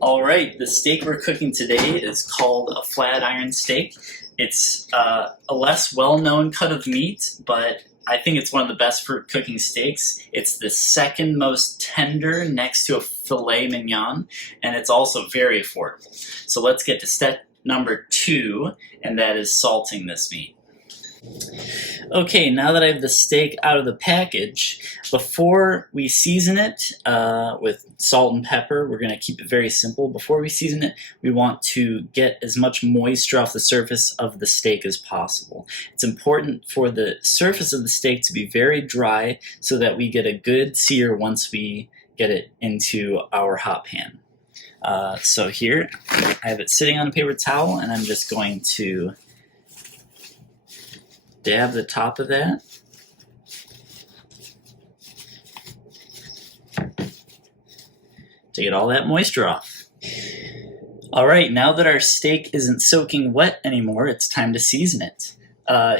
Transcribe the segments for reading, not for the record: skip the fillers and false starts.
All right, the steak we're cooking today is called a flat iron steak. It's a less well-known cut of meat, but I think it's one of the best for cooking steaks. It's the second most tender next to a filet mignon, and it's also very affordable. So let's get to step number 2, and that is salting this meat. Okay, now that I have the steak out of the package, before we season it with salt and pepper, we're going to keep it very simple. Before we season it, we want to get as much moisture off the surface of the steak as possible. It's important for the surface of the steak to be very dry so that we get a good sear once we get it into our hot pan. So here, I have it sitting on a paper towel, and I'm just going to dab the top of that. To get all that moisture off. All right, now that our steak isn't soaking wet anymore, it's time to season it.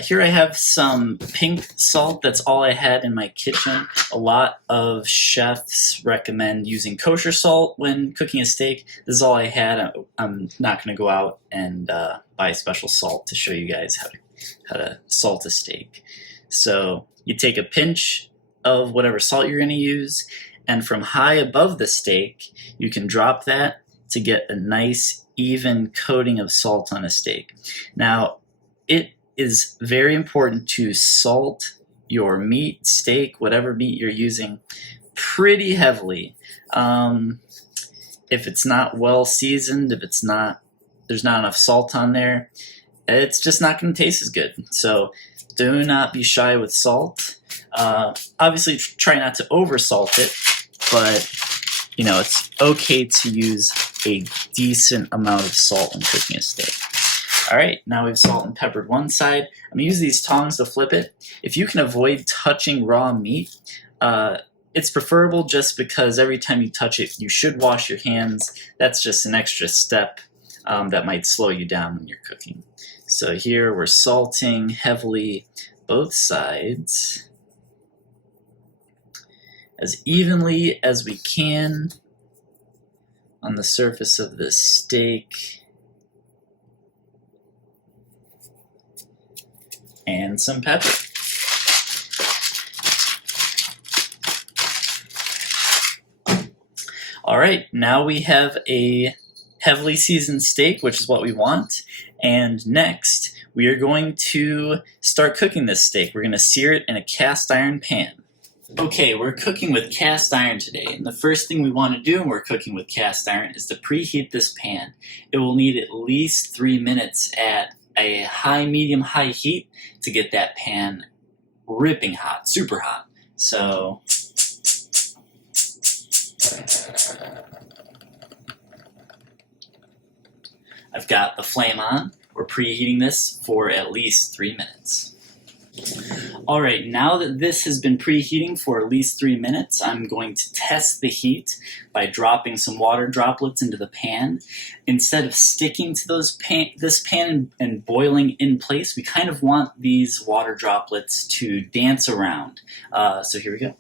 Here I have some pink salt. That's all I had in my kitchen. A lot of chefs recommend using kosher salt when cooking a steak. This is all I had. I'm not going to go out and buy special salt to show you guys how to salt a steak. So you take a pinch of whatever salt you're going to use, and from high above the steak, you can drop that to get a nice even coating of salt on a steak. Now, it is very important to salt your meat, steak, whatever meat you're using, pretty heavily. If it's not well seasoned, if there's not enough salt on there, it's just not going to taste as good. So do not be shy with salt. Obviously, try not to over salt it, but it's okay to use a decent amount of salt when cooking a steak. All right, now we've salt and peppered one side. I'm going to use these tongs to flip it. If you can avoid touching raw meat, it's preferable just because every time you touch it, you should wash your hands. That's just an extra step that might slow you down when you're cooking. So here we're salting heavily both sides as evenly as we can on the surface of the steak. And some pepper. All right, now we have a heavily seasoned steak, which is what we want. And next, we are going to start cooking this steak. We're going to sear it in a cast iron pan. Okay, we're cooking with cast iron today, and the first thing we want to do when we're cooking with cast iron is to preheat this pan. It will need at least 3 minutes at a high, medium, high heat to get that pan ripping hot, super hot. So I've got the flame on. We're preheating this for at least 3 minutes. All right, now that this has been preheating for at least 3 minutes, I'm going to test the heat by dropping some water droplets into the pan. Instead of sticking to this pan and boiling in place, we kind of want these water droplets to dance around. So here we go.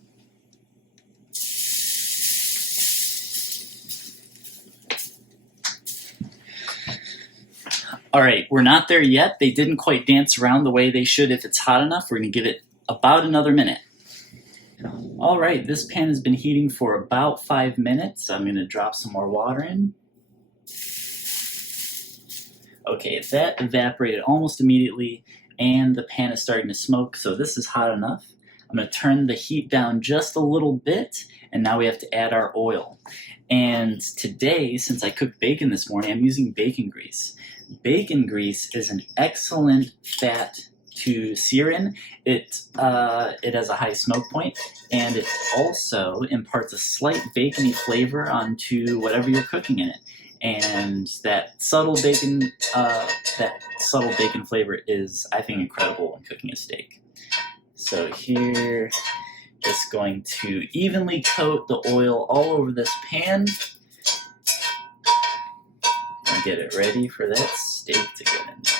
All right, we're not there yet. They didn't quite dance around the way they should if it's hot enough. We're going to give it about another minute. All right, this pan has been heating for about 5 minutes. I'm going to drop some more water in. Okay, that evaporated almost immediately, and the pan is starting to smoke, so this is hot enough. I'm going to turn the heat down just a little bit, and now we have to add our oil. And today, since I cooked bacon this morning, I'm using bacon grease. Bacon grease is an excellent fat to sear in. It has a high smoke point, and it also imparts a slight bacony flavor onto whatever you're cooking in it. And that subtle bacon flavor is, I think, incredible when cooking a steak. So here, just going to evenly coat the oil all over this pan. And get it ready for that steak to get in there.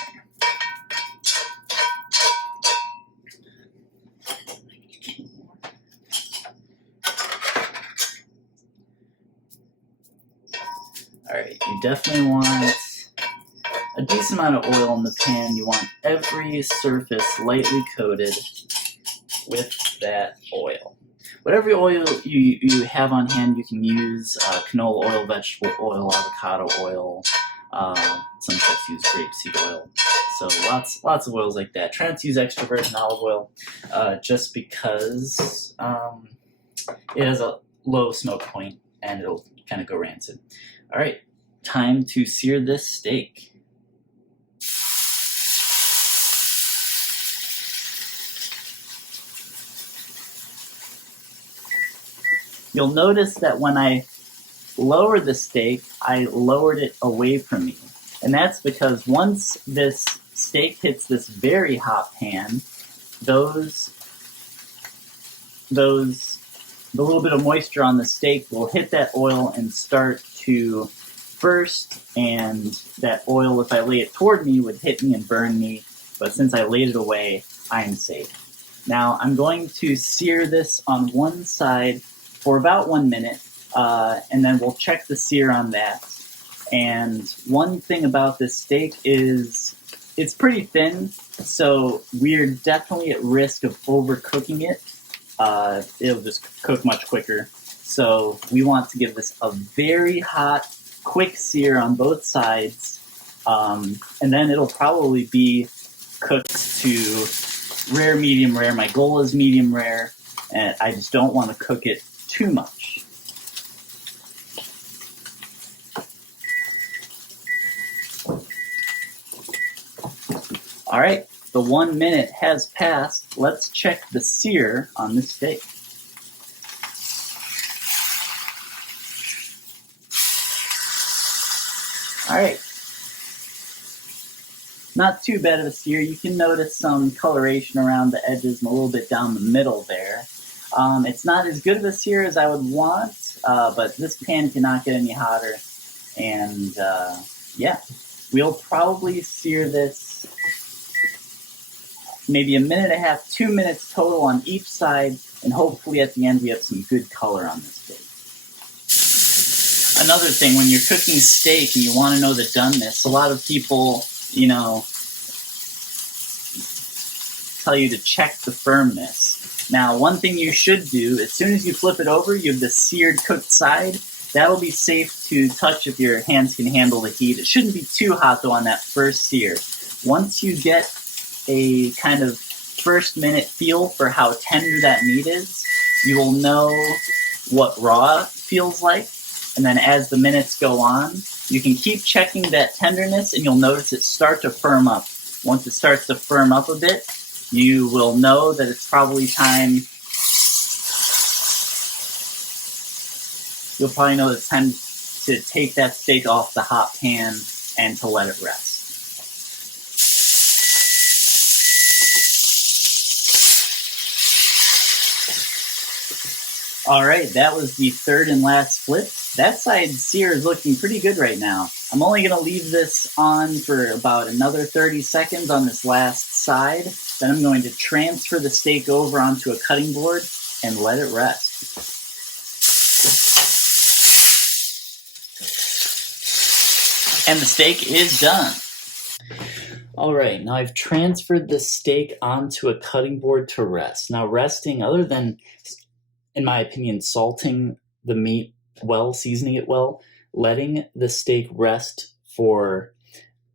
Alright, you definitely want a decent amount of oil in the pan. You want every surface lightly coated with that oil. Whatever oil you have on hand, you can use canola oil, vegetable oil, avocado oil. Some chefs use grapeseed oil. So lots of oils like that. Try not to use extra virgin olive oil, just because it has a low smoke point and it'll kind of go rancid. All right, time to sear this steak. You'll notice that when I lower the steak, I lowered it away from me. And that's because once this steak hits this very hot pan, the little bit of moisture on the steak will hit that oil and start to burst, and that oil, if I lay it toward me, would hit me and burn me. But since I laid it away, I'm safe. Now I'm going to sear this on one side for about 1 minute, and then we'll check the sear on that. And one thing about this steak is it's pretty thin, so we're definitely at risk of overcooking it. It'll just cook much quicker. So we want to give this a very hot, quick sear on both sides, and then it'll probably be cooked to rare, medium rare. My goal is medium rare, and I just don't want to cook it too much. All right, the 1 minute has passed. Let's check the sear on this steak. All right, not too bad of a sear. You can notice some coloration around the edges and a little bit down the middle there. It's not as good of a sear as I would want, but this pan cannot get any hotter. And yeah, we'll probably sear this maybe 1.5 minutes, 2 minutes total on each side, and hopefully at the end we have some good color on this steak. Another thing, when you're cooking steak and you want to know the doneness, a lot of people, tell you to check the firmness. Now, one thing you should do, as soon as you flip it over, you have the seared, cooked side. That'll be safe to touch if your hands can handle the heat. It shouldn't be too hot, though, on that first sear. Once you get a kind of first minute feel for how tender that meat is, you will know what raw feels like. And then as the minutes go on, you can keep checking that tenderness, and you'll notice it start to firm up. Once it starts to firm up a bit, you will know that it's probably time. You'll probably know it's time to take that steak off the hot pan and to let it rest. All right, that was the third and last flip. That side sear is looking pretty good right now. I'm only going to leave this on for about another 30 seconds on this last side. Then I'm going to transfer the steak over onto a cutting board and let it rest. And the steak is done. All right, now I've transferred the steak onto a cutting board to rest. Now resting, other than, in my opinion, salting the meat well, seasoning it well, letting the steak rest for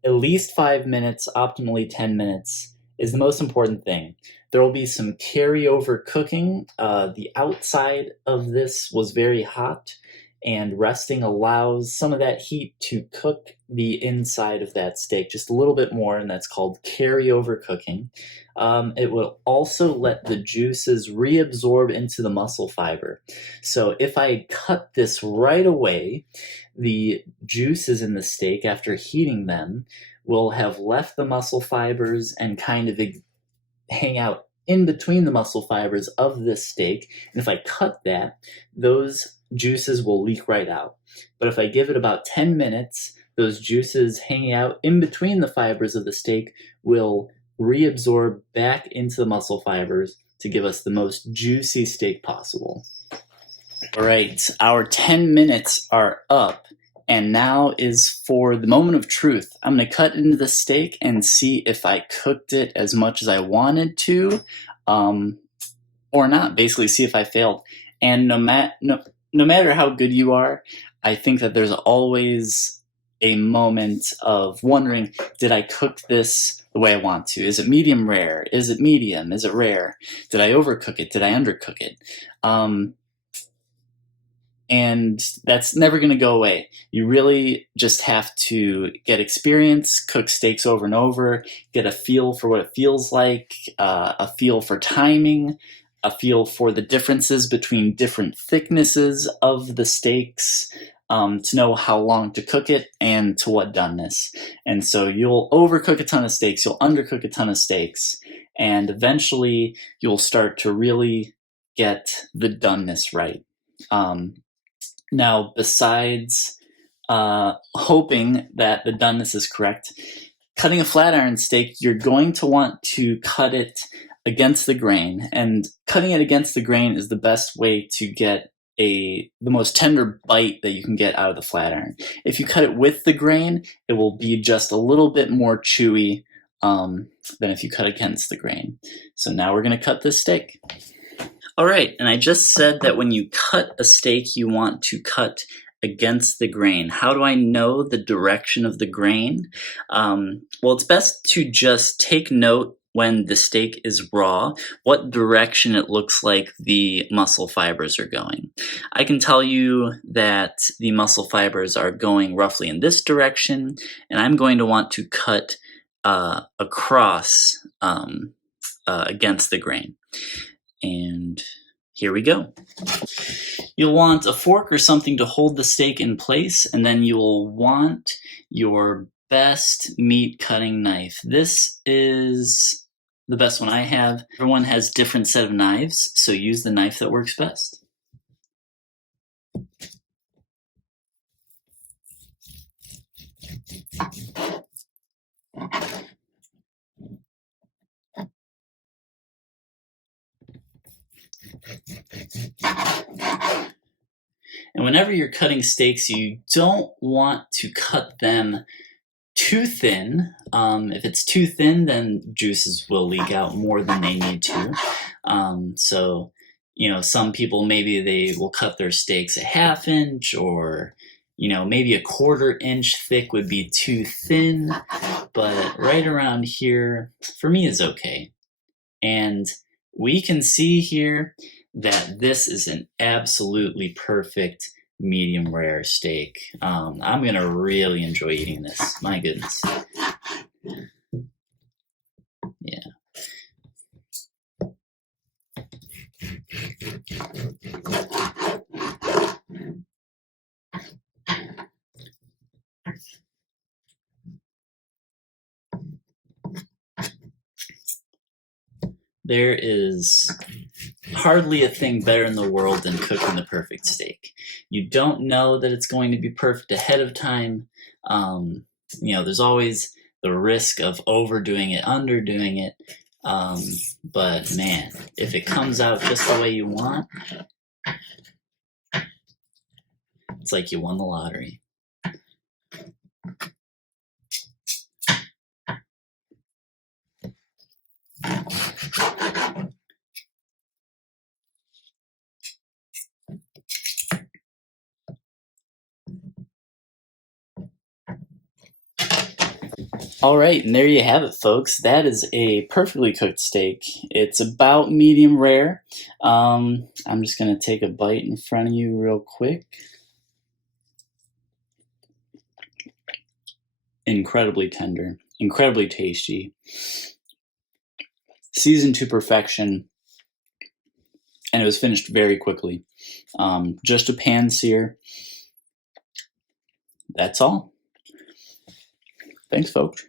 at least 5 minutes, optimally 10 minutes, is the most important thing. There will be some carryover cooking. The outside of this was very hot, and resting allows some of that heat to cook the inside of that steak just a little bit more, and that's called carryover cooking. It will also let the juices reabsorb into the muscle fiber. So if I cut this right away, the juices in the steak, after heating them, will have left the muscle fibers and kind of hang out in between the muscle fibers of this steak. And if I cut that, those juices will leak right out. But if I give it about 10 minutes, those juices hanging out in between the fibers of the steak will reabsorb back into the muscle fibers to give us the most juicy steak possible. All right, our 10 minutes are up, And now is for the moment of truth. I'm going to cut into the steak and see if I cooked it as much as I wanted to, or not. Basically, see if I failed. And no matter how good you are, I think that there's always a moment of wondering, did I cook this the way I want to? Is it medium rare? Is it medium? Is it rare? Did I overcook it? Did I undercook it? And that's never going to go away. You really just have to get experience, cook steaks over and over, get a feel for what it feels like, a feel for timing, a feel for the differences between different thicknesses of the steaks, to know how long to cook it and to what doneness. And so you'll overcook a ton of steaks, you'll undercook a ton of steaks, and eventually you'll start to really get the doneness right. Now, besides hoping that the doneness is correct, cutting a flat iron steak, you're going to want to cut it against the grain. And cutting it against the grain is the best way to get the most tender bite that you can get out of the flat iron. If you cut it with the grain, it will be just a little bit more chewy than if you cut against the grain. So now we're going to cut this steak. All right, and I just said that when you cut a steak, you want to cut against the grain. How do I know the direction of the grain? Well, it's best to just take note when the steak is raw, what direction it looks like the muscle fibers are going. I can tell you that the muscle fibers are going roughly in this direction, and I'm going to want to cut across against the grain. And here we go. You'll want a fork or something to hold the steak in place, and then you'll want your best meat cutting knife. This is the best one I have. Everyone has different set of knives, so use the knife that works best. And whenever you're cutting steaks, you don't want to cut them too thin. If it's too thin, then juices will leak out more than they need to. So, some people, maybe they will cut their steaks a ½ inch, or, maybe a ¼ inch thick would be too thin. But right around here, for me, is okay. And we can see here that this is an absolutely perfect medium rare steak. I'm gonna really enjoy eating this. My goodness. Yeah. There is hardly a thing better in the world than cooking the perfect steak. You don't know that it's going to be perfect ahead of time. There's always the risk of overdoing it, underdoing it. But man, if it comes out just the way you want, it's like you won the lottery. All right, and there you have it, folks. That is a perfectly cooked steak. It's about medium rare. I'm just going to take a bite in front of you real quick. Incredibly tender, incredibly tasty, seasoned to perfection, and it was finished very quickly. Just a pan sear. That's all. Thanks, folks.